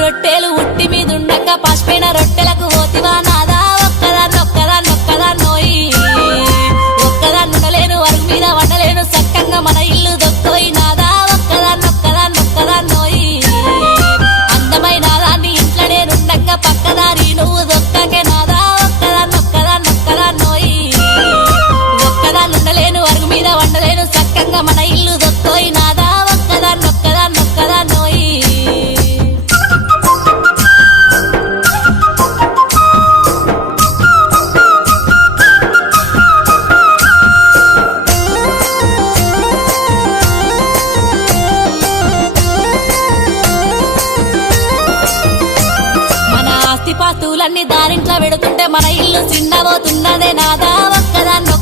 రొట్టెలు ఉట్టి మీదుండక పసిపోయిన రొట్టెలకు పోతివా నాదా ఒక్కదాన్నోయి ఒక్కదాన్నుండలేను అరుగు మీద వండలేను సక్కంగా మన ఇల్లు దొక్కోయి నాదా ఒక్కదాన్నోయి అందమైన దాన్ని ఇంట్లో నేనుండగా పక్కదారి నువ్వు దొక్కకే నాదా ఒక్కదాన్నోయి ఒక్కదాన్నుండలేను అరుగు మీద వండలేను సక్కంగా మన ఇల్లు దొక్కోయి నాదా ఒక్కదాన్నోయి పాస్తులన్నీ దారింట్లో పెడుతుంటే మన ఇల్లు చిన్నబోతున్నదే నాదా ఒక్కదాన్నోయి